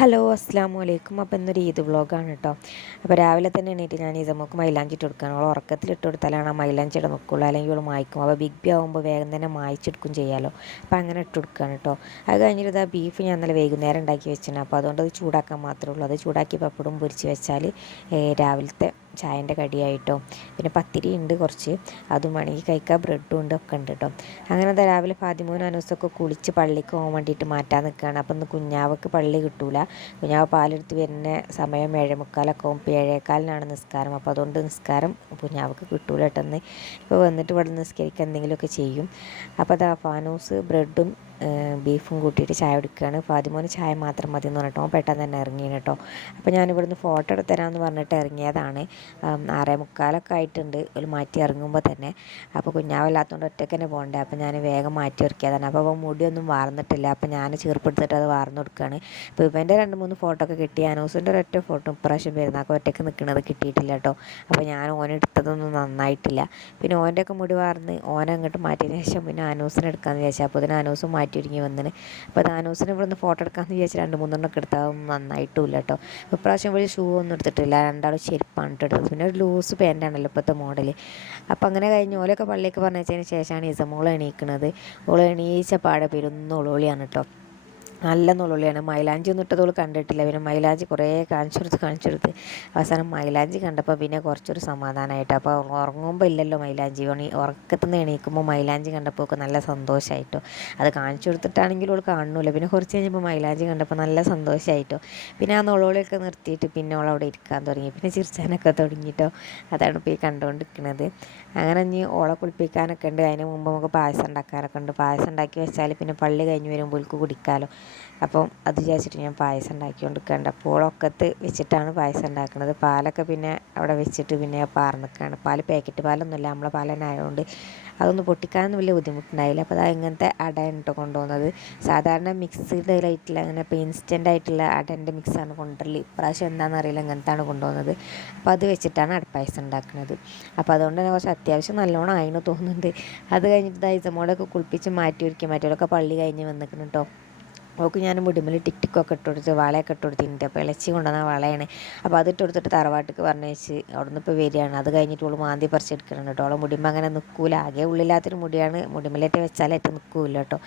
Hello അസ്സാം വലൈക്കും അപ്പോൾ ഇന്നൊരു ഈദ് വ്ളോഗാണ് കേട്ടോ അപ്പോൾ രാവിലെ തന്നെ എണീറ്റ് ഞാൻ ഇതമ്മക്ക് മൈലാഞ്ചി ഇട്ട് കൊടുക്കണം. അവൾ ഉറക്കത്തിൽ ഇട്ട് കൊടുത്താലാണ് ആ മൈലാഞ്ചിയുടെ നിൽക്കുള്ളൂ അല്ലെങ്കിൽ അവൾ മായ്ക്കും. അപ്പോൾ ബിഗ് ബി ആകുമ്പോൾ വേഗം തന്നെ മായ്ച്ചെടുക്കും ചെയ്യാമല്ലോ അപ്പോൾ അങ്ങനെ ഇട്ട് കൊടുക്കുകയാണ് കേട്ടോ അത് കഴിഞ്ഞിട്ട് ആ ബീഫ് ഞാൻ നല്ല വൈകുന്നേരം ഉണ്ടാക്കി വെച്ചിട്ടുണ്ട് അപ്പോൾ അതുകൊണ്ട് അത് ചൂടാക്കാൻ മാത്രമേ ഉള്ളൂ. അത് ചൂടാക്കി പപ്പടും പൊരിച്ച് വെച്ചാൽ രാവിലത്തെ ചായന്റെ കടിയായിട്ടോ പിന്നെ പത്തിരി ഉണ്ട് കുറച്ച് അതും വേണമെങ്കിൽ കഴിക്കാൻ ബ്രെഡും ഉണ്ട് ഒക്കെ ഉണ്ട് കേട്ടോ. അങ്ങനെ രാവിലെ പതിമൂന്ന് ദിവസമൊക്കെ കുളിച്ച് പള്ളിക്ക് പോകാൻ വേണ്ടിയിട്ട് മാറ്റാൻ നിൽക്കുകയാണ്. അപ്പം ഇന്ന് കുഞ്ഞാവക്ക് പള്ളി കിട്ടൂല. കുഞ്ഞാവ് പാലെടുത്ത് വരുന്ന സമയം ഏഴേമുക്കാലൊക്കെ ആകുമ്പോൾ ഏഴേക്കാലിനാണ് നിസ്കാരം. അപ്പോൾ അതുകൊണ്ട് നിസ്കാരം കുഞ്ഞാവക്ക് കിട്ടൂല കേട്ടെന്ന് ഇപ്പോൾ വന്നിട്ട് ഇവിടെ നിസ്കരിക്കാൻ എന്തെങ്കിലുമൊക്കെ ചെയ്യും. അപ്പോൾ അതാ ഫാനൂസ് ബ്രെഡും ബീഫും കൂട്ടിയിട്ട് ചായ കുടിക്കുകയാണ്. ഫാദിമോന് ചായ മാത്രം മതി എന്ന് പറഞ്ഞിട്ടോ പെട്ടെന്ന് തന്നെ ഇറങ്ങിയാണ് കേട്ടോ. അപ്പോൾ ഞാൻ ഇവിടുന്ന് ഫോട്ടോ എടുത്ത് തരാമെന്ന് പറഞ്ഞിട്ട് ഇറങ്ങിയതാണ്. ആറേ മുക്കാലൊക്കെ ആയിട്ടുണ്ട്. ഒരു മാറ്റി ഇറങ്ങുമ്പോൾ തന്നെ. അപ്പോൾ കുഞ്ഞാവല്ലാത്തതുകൊണ്ട് ഒറ്റയ്ക്ക് തന്നെ പോകണ്ടേ. അപ്പോൾ ഞാൻ വേഗം മാറ്റി ഇറക്കിയതാണ് അപ്പോൾ അപ്പോൾ മുടിയൊന്നും വാർന്നിട്ടില്ല. അപ്പോൾ ഞാൻ ചീർപ്പെടുത്തിട്ട് അത് വാർന്നു കൊടുക്കുകയാണ്. അപ്പോൾ ഇവന്റെ രണ്ട് മൂന്ന് ഫോട്ടോ ഒക്കെ കിട്ടി. അനൂസിന്റെ ഒരൊറ്റ ഫോട്ടോ ഇപ്രാവശ്യം പെരുന്നാൾക്ക് ഒറ്റയ്ക്ക് നിൽക്കുന്നത് കിട്ടിയിട്ടില്ല കേട്ടോ. അപ്പോൾ ഞാൻ ഓനെടുത്തതൊന്നും നന്നായിട്ടില്ല. പിന്നെ ഓന്റെയൊക്കെ മുടി വാർന്ന് ഓനെ അങ്ങോട്ട് മാറ്റിയതിന് ശേഷം പിന്നെ അനൂസിനെടുക്കാമെന്ന് വിചാരിച്ചാൽ വിചാരിച്ചു. അപ്പോൾ ഇതിന് അനൂസും മാറ്റി ഒരുങ്ങി വന്നിന്. അപ്പോൾ ദാനൂസിന് ഇവിടെ നിന്ന് ഫോട്ടോ എടുക്കാമെന്ന് വിചാരിച്ച് രണ്ട് മൂന്നെണ്ണമൊക്കെ എടുത്താൽ നന്നായിട്ടില്ല കേട്ടോ ഇപ്രാവശ്യം വഴി ഷൂ ഒന്നും എടുത്തിട്ടില്ല. രണ്ടാളും ചെരുപ്പാണ് എടുത്തത്. പിന്നെ ഒരു ലൂസ് പാന്റാണല്ലോ ഇപ്പോഴത്തെ മോഡൽ അപ്പോൾ അങ്ങനെ കഴിഞ്ഞ് ഓലൊക്കെ പള്ളിയൊക്കെ പറഞ്ഞതിന് ശേഷമാണ് ഇസമോൾ എണീക്കുന്നത് ഓൾ എണീച്ച പാടെ പെരുന്നോളോളിയാണ് കേട്ടോ നല്ല നുള്ളിയാണ് മൈലാഞ്ചി ഒന്നും ഇട്ടതോൾ കണ്ടിട്ടില്ല. പിന്നെ മൈലാഞ്ചി കുറേ കാണിച്ചു കൊടുത്ത് കാണിച്ചു കൊടുത്ത് അവസാനം മൈലാഞ്ചി കണ്ടപ്പോൾ പിന്നെ കുറച്ചൊരു സമാധാനമായിട്ട് അപ്പോൾ ഉറങ്ങുമ്പോൾ ഇല്ലല്ലോ മൈലാഞ്ചി. ഉണി ഉറക്കത്തു നിന്ന് എണീക്കുമ്പോൾ മൈലാഞ്ചി കണ്ടപ്പോൾ ഒക്കെ നല്ല സന്തോഷമായിട്ടോ അത് കാണിച്ചു കൊടുത്തിട്ടാണെങ്കിലും അവൾ കാണുന്നില്ല. പിന്നെ കുറച്ച് കഴിഞ്ഞപ്പോൾ മൈലാഞ്ചി കണ്ടപ്പോൾ നല്ല സന്തോഷമായിട്ടോ പിന്നെ ആ നുള്ളോളിയൊക്കെ നിർത്തിയിട്ട് പിന്നെ അവൾ അവിടെ ഇരിക്കാൻ തുടങ്ങി. പിന്നെ ചിരിച്ചാനൊക്കെ തുടങ്ങിയിട്ടോ അതാണ് ഇപ്പോൾ ഈ കണ്ടുകൊണ്ടിരിക്കുന്നത്. അങ്ങനെ ഇനി ഓളെ കുളിപ്പിക്കാനൊക്കെ ഉണ്ട്. അതിന് മുമ്പ് നമുക്ക് പായസം ഉണ്ടാക്കാനൊക്കെ ഉണ്ട്. പായസം ഉണ്ടാക്കി വെച്ചാൽ പിന്നെ പള്ളി കഴിഞ്ഞ് വരുമ്പോൾ കുടിക്കാമല്ലോ അപ്പം അത് വിചാരിച്ചിട്ട് ഞാൻ പായസം ഉണ്ടാക്കിക്കൊണ്ടിരിക്കുകയുണ്ട് അപ്പോൾ ഒക്കത്ത് വെച്ചിട്ടാണ് പായസം ഉണ്ടാക്കുന്നത് പാലൊക്കെ പിന്നെ അവിടെ വെച്ചിട്ട് പിന്നെ പാർന്നിക്കാണ്. പാൽ പാക്കറ്റ് പാലൊന്നുമില്ല. നമ്മളെ പാൽ തന്നെ ആയതുകൊണ്ട് അതൊന്നും പൊട്ടിക്കാനൊന്നും വലിയ ബുദ്ധിമുട്ടുണ്ടായില്ല. അപ്പോൾ അത് ഇങ്ങനത്തെ അട കേട്ടോ കൊണ്ടുപോകുന്നത് സാധാരണ മിക്സ്ഡ് ആയിട്ടുള്ള അങ്ങനെ ഇപ്പോൾ ഇൻസ്റ്റന്റ് ആയിട്ടുള്ള അടന്റെ മിക്സാണ് കൊണ്ടുള്ളത് ഇപ്രാവശ്യം എന്താണെന്ന് അറിയില്ല ഇങ്ങനത്താണ് കൊണ്ടുപോകുന്നത് അപ്പോൾ അത് വെച്ചിട്ടാണ് അടപ്പായസം ഉണ്ടാക്കുന്നത് അപ്പോൾ അതുകൊണ്ട് തന്നെ കുറച്ച് അത്യാവശ്യം നല്ലോണം ആയിരുന്നു തോന്നുന്നുണ്ട്. അത് കഴിഞ്ഞിട്ട് ദൈസമോടൊക്കെ കുളിപ്പിച്ച് മാറ്റി ഒരുക്കി മറ്റവരൊക്കെ പള്ളി കഴിഞ്ഞ് വന്നിരിക്കുന്നു കേട്ടോ ഓക്ക് ഞാൻ മുടിമൽ ടിക്ടിക്കൊക്കെ ഇട്ട് കൊടുത്ത് വളയൊക്കെ ഇട്ട് കൊടുത്തിട്ടുണ്ട് അപ്പോൾ ഇളച്ചി കൊണ്ടുവന്ന വളയാണ്. അപ്പോൾ അത് ഇട്ട് കൊടുത്തിട്ട് തറവാട്ടിക്ക് വെച്ച് അവിടെ നിന്ന് ഇപ്പോൾ വരികയാണ്. അത് കഴിഞ്ഞിട്ട് ഓൾ മാന്തി പറിച്ചെടുക്കണം കേട്ടോ. അവളെ മുടിമ്പോൾ അങ്ങനെ നിൽക്കൂല. ആകെ ഉള്ളില്ലാത്തൊരു മുടിയാണ്. മുടിമലേറ്റ് വെച്ചാലേറ്റ് നിൽക്കൂല കേട്ടോ.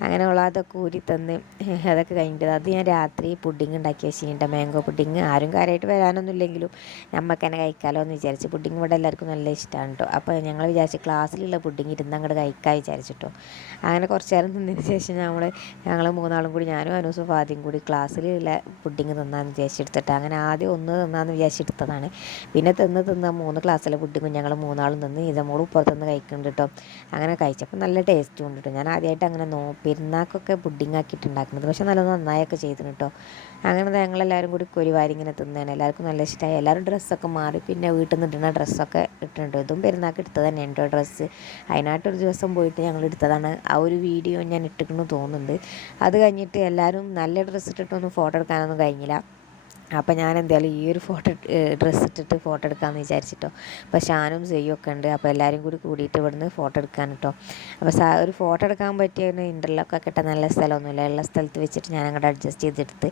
അങ്ങനെ ഉള്ള അതൊക്കെ ഊരി തന്ന് അതൊക്കെ കഴിഞ്ഞിട്ട് അത് ഞാൻ രാത്രി പുഡിങ് ഉണ്ടാക്കി വെച്ചിട്ടുണ്ട് മാംഗോ പുഡിങ് ആരും കാര്യമായിട്ട് വരാനൊന്നും ഇല്ലെങ്കിലും നമുക്ക് തന്നെ കഴിക്കാമല്ലോ എന്ന് വിചാരിച്ച് പുഡിങ് ഇവിടെ എല്ലാവർക്കും നല്ല ഇഷ്ടമാണ് കേട്ടോ. അപ്പോൾ ഞങ്ങൾ വിചാരിച്ച് ക്ലാസ്സിലുള്ള പുഡിങ് ഇരുന്ന് അങ്ങോട്ട് കഴിക്കാൻ വിചാരിച്ചിട്ടോ. അങ്ങനെ കുറച്ച് നേരം നിന്നതിന് ശേഷം നമ്മൾ ഞങ്ങൾ മൂന്നാളും കൂടി ഞാനും അനൂസും ഫാദിയും കൂടി ക്ലാസ്സിലുള്ള പുഡിങ് തിന്നാന്ന് വിചാരിച്ചെടുത്തിട്ട്. അങ്ങനെ ആദ്യം ഒന്ന് തിന്നാന്ന് വിചാരിച്ചെടുത്തതാണ്. പിന്നെ തിന്ന് തിന്ന് മൂന്ന് ക്ലാസ്സിലെ പുഡിങ്ങും ഞങ്ങൾ മൂന്നാളും തിന്ന് ഇതമോളും പുറത്തുനിന്ന് കഴിക്കുന്നുണ്ട് കേട്ടോ അങ്ങനെ കഴിച്ചപ്പോൾ നല്ല ടേസ്റ്റും ഉണ്ട് കേട്ടോ ഞാൻ ആദ്യമായിട്ട് അങ്ങനെ നോ പെരുന്നാക്കൊക്കെ പുഡിങ് ആക്കിയിട്ട് ഉണ്ടാക്കുന്നത് പക്ഷെ നല്ല നന്നായൊക്കെ ചെയ്തിട്ടുണ്ട് കേട്ടോ അങ്ങനെ ഞങ്ങളെല്ലാവരും കൂടി കൊരിവാരി ഇങ്ങനെ തിന്നാണ്. എല്ലാവർക്കും നല്ല ഇഷ്ടമായി എല്ലാവരും ഡ്രസ്സൊക്കെ മാറി. പിന്നെ വീട്ടിൽ നിന്ന് ഇടുന്ന ഡ്രസ്സൊക്കെ ഇട്ടിട്ടുണ്ട്. ഇതും പെരുന്നാൾക്ക് എടുത്തത് തന്നെ എന്റെ ഡ്രസ്സ് അതിനായിട്ടൊരു ദിവസം പോയിട്ട് ഞങ്ങൾ എടുത്തതാണ്. ആ ഒരു വീഡിയോ ഞാൻ ഇട്ടിക്കണമെന്ന് തോന്നുന്നുണ്ട്. അത് കഴിഞ്ഞിട്ട് എല്ലാവരും നല്ല ഡ്രസ്സ് ഇട്ടിട്ടൊന്നും ഫോട്ടോ എടുക്കാനൊന്നും കഴിഞ്ഞില്ല. അപ്പോൾ ഞാൻ എന്തായാലും ഈ ഒരു ഫോട്ടോ ഡ്രസ്സ് ഇട്ടിട്ട് ഫോട്ടോ എടുക്കാമെന്ന് വിചാരിച്ചിട്ടോ. അപ്പോൾ ഷാനും സെയ്യും ഒക്കെ ഉണ്ട്. അപ്പോൾ എല്ലാവരും കൂടി കൂടിയിട്ട് ഇവിടുന്ന് ഫോട്ടോ എടുക്കാൻ കേട്ടോ അപ്പോൾ സാ ഒരു ഫോട്ടോ എടുക്കാൻ പറ്റിയ ഇന്റർലോക്കൊക്കെ ഇട്ട നല്ല സ്ഥലമൊന്നുമില്ല. ഉള്ള സ്ഥലത്ത് വെച്ചിട്ട് ഞാൻ അങ്ങോട്ട് അഡ്ജസ്റ്റ് ചെയ്തെടുത്ത്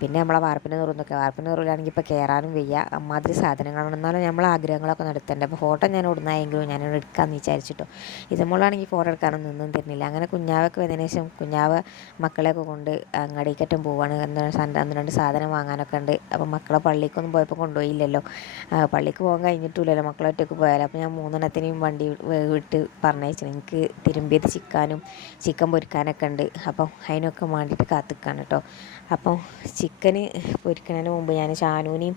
പിന്നെ നമ്മളെ വാർപ്പിന്റെ തുറന്നൊക്കെ വാർപ്പിന്റെ നിറയിലാണെങ്കിൽ ഇപ്പോൾ കയറാനും വയ്യ. അമ്മാതിരി സാധനങ്ങളാണ്. എന്നാലും നമ്മൾ ആഗ്രഹങ്ങളൊക്കെ നടത്തേണ്ടത് അപ്പോൾ ഫോട്ടോ ഞാൻ ഇടുന്നായെങ്കിലും ഞാൻ എടുക്കാമെന്ന് വിചാരിച്ചിട്ടോ. ഇതുമ്പോഴാണെങ്കിൽ ഫോട്ടോ എടുക്കാനൊന്നും നിന്നും തരുന്നില്ല. അങ്ങനെ കുഞ്ഞാവൊക്കെ വന്നതിന് ശേഷം കുഞ്ഞാവ് മക്കളെയൊക്കെ കൊണ്ട് അങ്ങടേക്കറ്റം പോവാണ്. ഒന്ന് രണ്ട് സാധനം വാങ്ങാനൊക്കെ അപ്പം അപ്പോൾ മക്കളെ പള്ളിക്കൊന്നും പോയപ്പോൾ കൊണ്ടുപോയില്ലല്ലോ. പള്ളിക്ക് പോകാൻ കഴിഞ്ഞിട്ടില്ലല്ലോ മക്കളെ ഒറ്റയ്ക്ക് പോയാലോ. അപ്പോൾ ഞാൻ മൂന്നെണ്ണത്തിനെയും വണ്ടി വിട്ട് പറഞ്ഞയച്ചു എനിക്ക് തിരുമ്പിയത് ചിക്കാനും ചിക്കൻ പൊരിക്കാനൊക്കെ ഉണ്ട്. അപ്പം അതിനൊക്കെ വേണ്ടിയിട്ട് കാത്തിക്കാണ് കേട്ടോ അപ്പം ചിക്കന് പൊരിക്കുന്നതിന് മുമ്പ് ഞാൻ ഷാനൂനെയും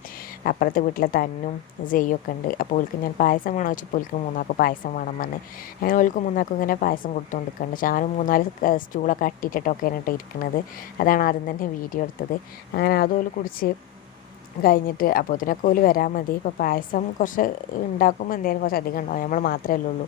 അപ്പുറത്തെ വീട്ടിലെ തന്നും ജെയ്യൊക്കെ ഉണ്ട്. അപ്പോൾ ഓൾക്ക് ഞാൻ പായസം വേണോ വെച്ചപ്പോൾ ഓൾക്ക് മൂന്നാൾക്ക് പായസം വേണം പറഞ്ഞ്. അങ്ങനെ ഓൾക്ക് മൂന്നാൾക്കും ഇങ്ങനെ പായസം കൊടുത്തുകൊണ്ടിരിക്കുന്നുണ്ട് ഷാനു മൂന്നാൽ സ്റ്റൂളൊക്കെ അട്ടിയിട്ടിട്ടൊക്കെയാണ് കേട്ടോ ഇരിക്കുന്നത് അതാണ് ആദ്യം തന്നെ വീഡിയോ എടുത്തത്. അങ്ങനെ അതുപോലെ കുടിച്ച് കുറച്ച് കഴിഞ്ഞിട്ട് അപ്പോഴത്തേനൊക്കെ ഓൽ വരാൻ മതി. ഇപ്പോൾ പായസം കുറച്ച് ഉണ്ടാക്കുമ്പോൾ എന്തെങ്കിലും കുറച്ച് അധികം ഉണ്ടാവും. നമ്മൾ മാത്രമല്ലേ ഉള്ളൂ.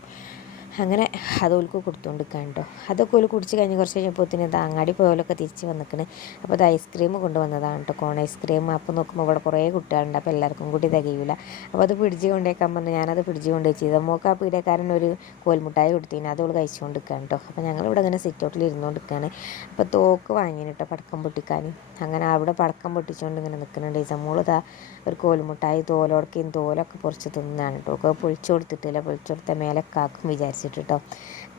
അങ്ങനെ അത് ഓൾക്ക് കൊടുത്തുകൊണ്ടിരിക്കാൻ കേട്ടോ അതൊക്കെ ഓൽ കുടിച്ച് കഴിഞ്ഞ് കുറച്ച് കഴിഞ്ഞപ്പോൾ ഇത് അങ്ങാടി പോയാലൊക്കെ തിരിച്ച് വന്നിക്കണ്. അപ്പോൾ അത് ഐസ്ക്രീം കൊണ്ടുവന്നതാണ് കേട്ടോ കോൺ ഐസ്ക്രീം. അപ്പോൾ നോക്കുമ്പോൾ ഇവിടെ കുറേ കുട്ടികളുണ്ട്. അപ്പോൾ എല്ലാവർക്കും കൂടി തികയില്ല അപ്പോൾ അത് പിടിച്ച് കൊണ്ടേക്കാൻ പറഞ്ഞു ഞാനത് പിടിച്ച് കൊണ്ടേ ചെയ്ത്. മോക്ക് ആ പീഡിയക്കാരൻ ഒരു കോൽമുട്ടായി കൊടുത്തിന്. അത് അവൾ കഴിച്ചുകൊണ്ടിരിക്കുകയാണ് കേട്ടോ അപ്പോൾ ഞങ്ങളിവിടെ അങ്ങനെ സിറ്റ് ഔട്ടിൽ ഇരുന്നുകൊണ്ടിരിക്കുകയാണ് അപ്പോൾ തോക്ക് വാങ്ങിയിന് കേട്ടോ പടക്കം പൊട്ടിക്കാൻ. അങ്ങനെ അവിടെ പടക്കം പൊട്ടിച്ചുകൊണ്ട് ഇങ്ങനെ നിൽക്കുന്നുണ്ട് ഈ ഇതാ ഒരു കോൽമുട്ടായി തോലോടക്കയും തോലൊക്കെ പൊറിച്ച് തിന്നാണ് കേട്ടോ പൊളിച്ചു കൊടുത്തിട്ടില്ല. പൊളിച്ചു കൊടുത്ത മേലെ കാക്കും വിചാരിച്ചിട്ട്. കേട്ടോ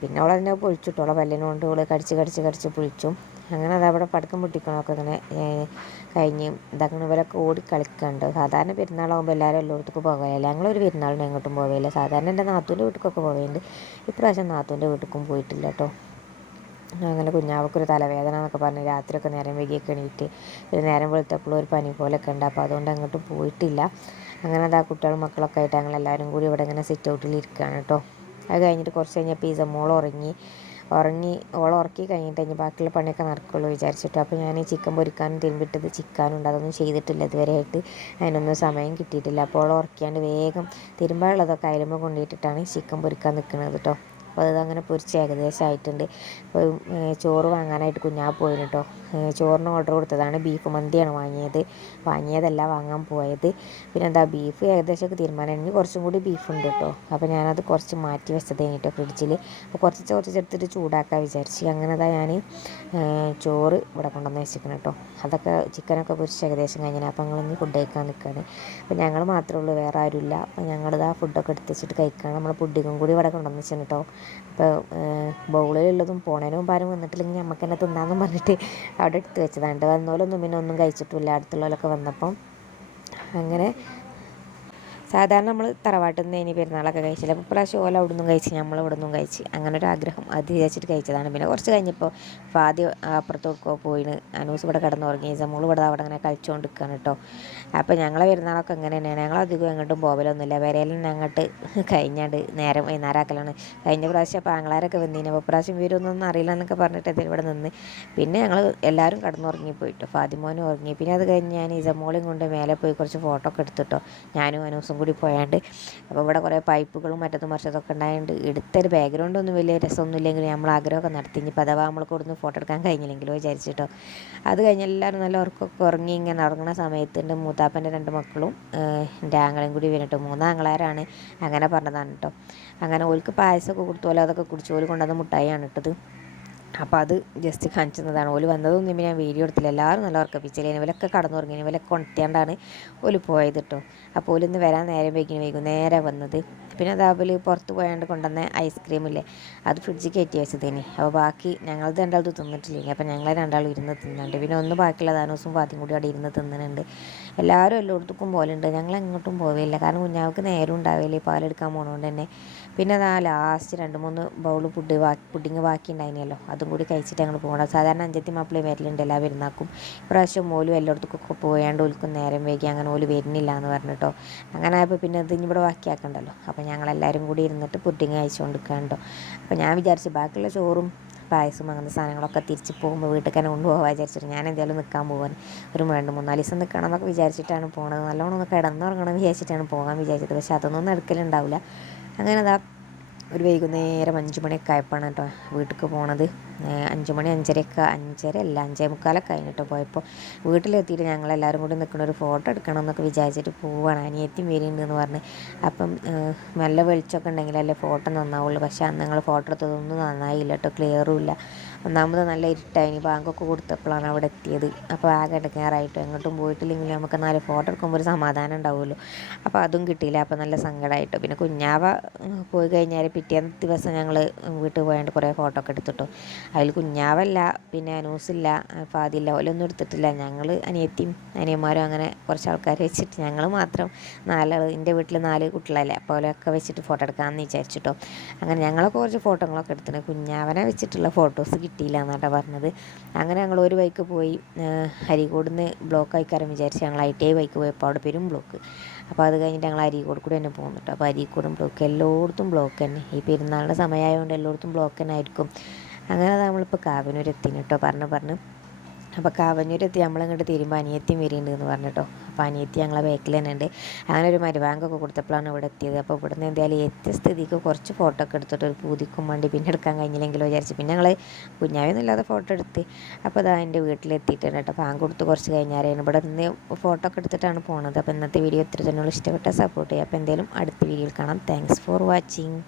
പിന്നെ അവൾ അതിനെ പൊളിച്ചിട്ടോളെ പല്ലിനുകൊണ്ട് അവൾ കടിച്ച് കടിച്ച് കടിച്ച് പൊളിച്ചു. അങ്ങനെ അത് അവിടെ പടക്കം പൊട്ടിക്കണമൊക്കെ അങ്ങനെ കഴിഞ്ഞ് ഇതാക്കുന്ന ഇവരൊക്കെ ഓടി കളിക്കുന്നുണ്ട് സാധാരണ പെരുന്നാളാകുമ്പോൾ എല്ലാവരും എല്ലായിടത്തേക്ക് ഞങ്ങൾ ഞങ്ങളൊരു പെരുന്നാളിന് എങ്ങോട്ടും പോവില്ല സാധാരണ എന്റെ നാത്തൂന്റെ വീട്ടിലേക്കൊക്കെ പോകുന്നുണ്ട് ഇപ്രാവശ്യം നാത്തൂന്റെ വീട്ടിലേക്കും പോയിട്ടില്ല കേട്ടോ അങ്ങനെ കുഞ്ഞാവക്കൊരു തലവേദന എന്നൊക്കെ പറഞ്ഞ് രാത്രിയൊക്കെ നേരം വൈകിയൊക്കെ എണീറ്റ് ഒരു നേരം വെളുത്തപ്പോഴും ഒരു പനി പോലെയൊക്കെ ഉണ്ട്. അപ്പോൾ അതുകൊണ്ട് അങ്ങോട്ട് പോയിട്ടില്ല. അങ്ങനെ അതാ കുട്ടികളും മക്കളൊക്കെ ആയിട്ട് ഞങ്ങൾ എല്ലാവരും കൂടി ഇവിടെ ഇങ്ങനെ സിറ്റ് ഔട്ടിൽ ഇരിക്കുകയാണ് കേട്ടോ അത് കഴിഞ്ഞിട്ട് കുറച്ച് കഴിഞ്ഞപ്പോൾ ഈ മോൾ ഉറങ്ങി. ഉറങ്ങി ഓൾ ഉറക്കി കഴിഞ്ഞിട്ട് കഴിഞ്ഞ് ബാക്കിയുള്ള പണിയൊക്കെ നടക്കുള്ളൂ വിചാരിച്ചിട്ട്. അപ്പോൾ ഞാൻ ഈ ചിക്കൻ പൊരിക്കാനും തിരുമ്പിട്ടത് ചിക്കാനുണ്ട് അതൊന്നും ചെയ്തിട്ടില്ല ഇതുവരെയായിട്ട്. അതിനൊന്നും സമയം കിട്ടിയിട്ടില്ല. അപ്പോൾ ഓൾ ഉറക്കിയാണ്ട് വേഗം തിരുമ്പാനുള്ളതൊക്കെ അയലുമ്പോൾ കൊണ്ടുപോയിട്ടിട്ടാണ് ചിക്കൻ പൊരിക്കാൻ നിൽക്കുന്നത് കേട്ടോ അപ്പോൾ അതങ്ങനെ പൊരിച്ച് ഏകദേശം ആയിട്ടുണ്ട്. അപ്പോൾ ചോറ് വാങ്ങാനായിട്ട് കുഞ്ഞാ പോയിന് കേട്ടോ ചോറിന് ഓർഡർ കൊടുത്തതാണ്. ബീഫ് മന്തിയാണ് വാങ്ങിയത്. വാങ്ങിയതല്ല വാങ്ങാൻ പോയത്. പിന്നെ എന്താ ബീഫ് ഏകദേശമൊക്കെ തീരുമാനം ഇനി കുറച്ചും കൂടി ബീഫ് ഉണ്ട് കേട്ടോ. അപ്പോൾ ഞാനത് കുറച്ച് മാറ്റി വെച്ചത് കഴിഞ്ഞിട്ടോ ഫ്രിഡ്ജിൽ അപ്പോൾ കുറച്ച് ചോറ് എടുത്തിട്ട് ചൂടാക്കാൻ വിചാരിച്ചു അങ്ങനെ അതാ ഞാൻ ചോറ് ഇവിടെ കൊണ്ടുവന്ന് വെച്ചിരിക്കണം കേട്ടോ. അതൊക്കെ ചിക്കനൊക്കെ പൊരിച്ച് ഏകദേശം കഴിഞ്ഞാൽ അപ്പോൾ ഞങ്ങളൊന്ന് ഫുഡ് കഴിക്കാൻ നിൽക്കുകയാണ് അപ്പോൾ ഞങ്ങൾ മാത്രമേ ഉള്ളൂ വേറെ ആരുമില്ല. അപ്പോൾ ഞങ്ങളിതാ ഫുഡൊക്കെ എടുത്ത് വെച്ചിട്ട് കഴിക്കുകയാണ് നമ്മൾ പുഡിങ്ങും കൂടി ഇവിടെ കൊണ്ടുവന്ന് വെച്ചിട്ടുണ്ട് കേട്ടോ. അപ്പോൾ ബൗളിലുള്ളതും പോണേനും മുമ്പ് ആരും വന്നിട്ടില്ലെങ്കിൽ നമുക്ക് തന്നെ തിന്നാമെന്നും പറഞ്ഞിട്ട് അവിടെ എടുത്ത് വെച്ചതാണ്. വന്നോലൊന്നും പിന്നെ ഒന്നും കഴിച്ചിട്ടില്ല. അടുത്തുള്ളവരൊക്കെ വന്നപ്പം അങ്ങനെ സാധാരണ നമ്മൾ തറവാട്ടിൽ നിന്ന് ഇനി പെരുന്നാളൊക്കെ കഴിച്ചില്ല? അപ്പോൾ പ്രാവശ്യം ഓല അവിടെ നിന്നും കഴിച്ച് നമ്മൾ ഇവിടെ നിന്നും കഴിച്ച്. അങ്ങനെ ഒരു ആഗ്രഹം. അത് വിചാരിച്ചിട്ട് കഴിച്ചതാണ്. പിന്നെ കുറച്ച് കഴിഞ്ഞപ്പോൾ ആദ്യം അപ്പുറത്തൊക്കെ പോയിന് അനൂസ് ഇവിടെ കിടന്ന് ഉറങ്ങി ജമ്മൂൾ ഇവിടെ അവിടെ അങ്ങനെ കളിച്ചുകൊണ്ടിരിക്കുകയാണ് കേട്ടോ അപ്പോൾ ഞങ്ങളെ പെരുന്നാളൊക്കെ അങ്ങനെ തന്നെയാണ്. ഞങ്ങൾ അധികം എങ്ങോട്ടും പോകലൊന്നുമില്ല വരയിലും അങ്ങോട്ട് കഴിഞ്ഞാണ്ട് നേരം വൈകുന്നേരമാക്കലാണ് കഴിഞ്ഞ പ്രാവശ്യം അപ്പോൾ ആങ്ങളാരൊക്കെ വന്നിന്. അപ്പോൾ പ്രാവശ്യം വീരൊന്നും അറിയില്ല എന്നൊക്കെ പറഞ്ഞിട്ട് ഇവിടെ നിന്ന്. പിന്നെ ഞങ്ങൾ എല്ലാവരും കിടന്നുറങ്ങി പോയിട്ടോ ഫാദിമോനും ഉറങ്ങി. പിന്നെ അത് കഴിഞ്ഞ് ഞാൻ ഈ ജമോളിയും കൊണ്ട് മേലെ പോയി കുറച്ച് ഫോട്ടോ ഒക്കെ എടുത്തിട്ടോ ഞാനും അനൂസും കൂടി പോയാണ്ട്. അപ്പോൾ ഇവിടെ കുറേ പൈപ്പുകളും മറ്റതും മറിച്ചതൊക്കെ ഉണ്ടായതുകൊണ്ട് എടുത്തൊരു ബാക്ക്ഗ്രൗണ്ട് ഒന്നും വലിയ രസമൊന്നും ഇല്ലെങ്കിൽ നമ്മൾ ആഗ്രഹമൊക്കെ നടത്തി. ഇനി അഥവാ നമ്മൾ കൊടുന്ന് ഫോട്ടോ എടുക്കാൻ കഴിഞ്ഞില്ലെങ്കിലോ വിചാരിച്ചിട്ടോ. അത് കഴിഞ്ഞ് എല്ലാവരും നല്ല ഉറക്കമൊക്കെ ഉറങ്ങി ഇങ്ങനെ ഉറങ്ങുന്ന സമയത്ത് എന്റെ മൂത്താപ്പന്റെ രണ്ട് മക്കളും എന്റെ ആങ്ങളെയും കൂടി വന്നിട്ട് മൂന്നാങ്ങളാരാണ് അങ്ങനെ പറഞ്ഞതാണ് കേട്ടോ അങ്ങനെ ഓൽക്ക് പായസമൊക്കെ കൊടുത്തു. അതൊക്കെ കുടിച്ചു. ഓൽ കൊണ്ടുവന്ന മുട്ടായിയാണ് ഇട്ടത്. അപ്പോൾ അത് ജസ്റ്റ് കാണിച്ചതാണ്. ഓൽ വന്നതൊന്നും ഞാൻ വീഡിയോ എടുത്തില്ല. എല്ലാവരും നല്ല ഉറക്കപ്പിച്ചില്ല? ഇവലൊക്കെ തുടങ്ങി ഇവലൊക്കെ കൊണ്ടത്തേണ്ടാണ് ഓൽ പോയത് കേട്ടോ അപ്പോൾ ഓലിന്ന് വരാൻ നേരം വൈകി നേരെ വന്നത്. പിന്നെ അതേപോലെ പുറത്ത് പോയാണ്ട് കൊണ്ടുവന്ന ഐസ്ക്രീമില്ലേ അത് ഫ്രിഡ്ജിൽ കയറ്റി വെച്ചതേനി. അപ്പോൾ ബാക്കി ഞങ്ങളത് രണ്ടാളും തിന്നിട്ടില്ല അപ്പോൾ ഞങ്ങൾ രണ്ടാളും ഇരുന്ന് തിന്നുന്നുണ്ട് പിന്നെ ഒന്ന് ബാക്കിയുള്ള ദാനോസും പാത്തിയും കൂടി അവിടെ ഇരുന്ന് തിന്നുന്നുണ്ട് എല്ലാവരും എല്ലായിടത്തും പോലുണ്ട് ഞങ്ങൾ എങ്ങോട്ടും പോവില്ല കാരണം കുഞ്ഞാവൾക്ക് നേരം ഉണ്ടാവില്ല പാലെടുക്കാൻ പോകണോണ്ട് തന്നെ. പിന്നെ അതാ ലാസ്റ്റ് രണ്ട് മൂന്ന് ബൗൾ ഫുഡ് ബാക്കി പുഡിങ് ബാക്കി ഉണ്ടായിരുന്നല്ലോ അതും കൂടി കഴിച്ചിട്ട് ഞങ്ങൾ പോകണം സാധാരണ അഞ്ചത്തി മാപ്പിളയും വരലുണ്ട് എല്ലാ പെരുന്നാക്കും. ഇപ്രാവശ്യം മോലും എല്ലായിടത്തേക്കൊക്കെ പോയാണ്ട് ഓൽക്കും നേരം വൈകി. അങ്ങനെ ഓൽ വരുന്നില്ല എന്ന് പറഞ്ഞിട്ടോ. അങ്ങനെ ആയപ്പോൾ പിന്നെ ഇത് ഇവിടെ ബാക്കിയാക്കണ്ടല്ലോ. അപ്പോൾ ഞങ്ങളെല്ലാവരും കൂടി ഇരുന്നിട്ട് പുഡിങ് കഴിച്ചുകൊണ്ടിരിക്കുകയുണ്ടോ അപ്പോൾ ഞാൻ വിചാരിച്ചു ബാക്കിയുള്ള ചോറും പായസം അങ്ങനത്തെ സാധനങ്ങളൊക്കെ തിരിച്ച് പോകുമ്പോൾ വീട്ടിൽ തന്നെ കൊണ്ടുപോകാൻ വിചാരിച്ചിട്ട് ഞാൻ എന്തായാലും നിൽക്കാൻ പോകാൻ ഒരു രണ്ട് മൂന്നാൽ ദിവസം നിൽക്കണം എന്നൊക്കെ വിചാരിച്ചിട്ടാണ് പോണത്. നല്ലോണം ഒന്ന് കിടന്നുറങ്ങണം വിചാരിച്ചിട്ടാണ് പോകാൻ വിചാരിച്ചത്. പക്ഷേ അതൊന്നും നടക്കലുണ്ടാവില്ല. അങ്ങനെ അതാ ഒരു വൈകുന്നേരം അഞ്ച് മണിയൊക്കെ ആയപ്പോഴാണ് കേട്ടോ വീട്ടിലേക്ക് പോണത്. അഞ്ച് മണി അഞ്ചരയൊക്കെ അഞ്ചര അല്ല അഞ്ചേ മുക്കാലൊക്കെ കഴിഞ്ഞിട്ട് പോയപ്പോൾ. വീട്ടിലെത്തിയിട്ട് ഞങ്ങളെല്ലാവരും കൂടി നിൽക്കുന്ന ഒരു ഫോട്ടോ എടുക്കണം എന്നൊക്കെ വിചാരിച്ചിട്ട് പോവുകയാണ് അനിയത്തിയും വരുന്നുണ്ടെന്ന് പറഞ്ഞ്. അപ്പം നല്ല വെളിച്ചമൊക്കെ ഉണ്ടെങ്കിലല്ലേ ഫോട്ടോ നന്നാവുള്ളൂ. പക്ഷേ അന്ന് ഞങ്ങൾ ഫോട്ടോ എടുത്തതൊന്നും നന്നായില്ല കേട്ടോ ക്ലിയറും ഇല്ല. ഒന്നാമത് നല്ല ഇരുട്ടായി. ബാങ്കൊക്കെ കൊടുത്തപ്പോഴാണ് അവിടെ എത്തിയത്. അപ്പോൾ ആകെ എടുക്കാറായിട്ടോ എങ്ങോട്ടും പോയിട്ടില്ലെങ്കിൽ നമുക്ക് നാല് ഫോട്ടോ എടുക്കുമ്പോൾ ഒരു സമാധാനം ഉണ്ടാവുമല്ലോ. അപ്പോൾ അതും കിട്ടിയില്ല. അപ്പോൾ നല്ല സങ്കടമായിട്ടോ പിന്നെ കുഞ്ഞാവ പോയി കഴിഞ്ഞാൽ പിറ്റേന്ന് ദിവസം ഞങ്ങൾ വീട്ടിൽ പോയാണ്ട് കുറേ ഫോട്ടോ ഒക്കെ എടുത്തിട്ടോ. അതിൽ കുഞ്ഞാവല്ല പിന്നെ അനൂസില്ല ഫാദില്ല ഓലൊന്നും എടുത്തിട്ടില്ല. ഞങ്ങൾ അനിയത്തിയും അനിയന്മാരും അങ്ങനെ കുറച്ച് ആൾക്കാർ വെച്ചിട്ട് ഞങ്ങൾ മാത്രം നാലാൾ എന്റെ വീട്ടിൽ നാല് കുട്ടികളല്ലേ. അപ്പോൾ ഓലൊക്കെ വെച്ചിട്ട് ഫോട്ടോ എടുക്കാമെന്ന് വിചാരിച്ചിട്ടോ. അങ്ങനെ ഞങ്ങളൊക്കെ കുറച്ച് ഫോട്ടോകളൊക്കെ എടുത്തിട്ടുണ്ട് കുഞ്ഞാവനെ വെച്ചിട്ടുള്ള ഫോട്ടോസ് കിട്ടിയില്ല എന്നാട്ടാ പറഞ്ഞത്. അങ്ങനെ ഞങ്ങൾ ഒരു ബൈക്ക് പോയി അരീക്കോട് ബ്ലോക്ക് ആയിക്കാരം വിചാരിച്ച് ഞങ്ങൾ ഐ ടി ഐ ബൈക്ക് പോയപ്പോൾ അവിടെ പെരും ബ്ലോക്ക് അപ്പോൾ അത് കഴിഞ്ഞിട്ട് ഞങ്ങൾ അരികോട് കൂടി തന്നെ പോകുന്നുട്ടോ അപ്പോൾ അരീക്കോടും ബ്ലോക്ക് എല്ലായിടത്തും ബ്ലോക്ക് തന്നെ. ഈ പെരുന്നാളിന്റെ സമയമായതുകൊണ്ട് എല്ലായിടത്തും ബ്ലോക്ക് തന്നെ ആയിരിക്കും. അങ്ങനെ നമ്മളിപ്പോൾ കാവിനൂർ എത്തിന് കേട്ടോ പറഞ്ഞു പറഞ്ഞു അപ്പോൾ കാവഞ്ഞൂരെത്തി നമ്മളിങ്ങോട്ട് തിരുമ്പോൾ അനിയത്തിയും വരുന്നുണ്ട് എന്ന് പറഞ്ഞിട്ടോ. അപ്പോൾ അനിയത്തി ഞങ്ങളെ ബാക്കിൽ തന്നെ ഉണ്ട് അങ്ങനെ ഒരു മരുവാങ്കൊക്കെ കൊടുത്തപ്പോഴാണ് ഇവിടെ എത്തിയത്. അപ്പോൾ ഇവിടെ നിന്ന് എന്തായാലും എത്തിയ സ്ഥിതിക്ക് കുറച്ച് ഫോട്ടോ ഒക്കെ എടുത്തിട്ട് ഒരു പൂതിക്കും വേണ്ടി പിന്നെ എടുക്കാൻ കഴിഞ്ഞില്ലെങ്കിലോ വിചാരിച്ചു. പിന്നെ ഞങ്ങൾ കുഞ്ഞാവൊന്നും ഇല്ലാതെ ഫോട്ടോ എടുത്ത്. അപ്പോൾ അതാ എന്റെ വീട്ടിലെത്തിയിട്ടുണ്ട് കേട്ടോ. പാങ്ക് കൊടുത്ത് കുറച്ച് കഴിഞ്ഞാലാണ് ഇവിടെ നിന്ന് ഫോട്ടോ ഒക്കെ എടുത്തിട്ടാണ് പോണത്. അപ്പോൾ ഇന്നത്തെ വീഡിയോ ഇത്ര തന്നെ ഇഷ്ടപ്പെട്ട സപ്പോർട്ട് ചെയ്യുക അപ്പോൾ എന്തായാലും അടുത്ത വീഡിയോയിൽ കാണാം. Thanks for watching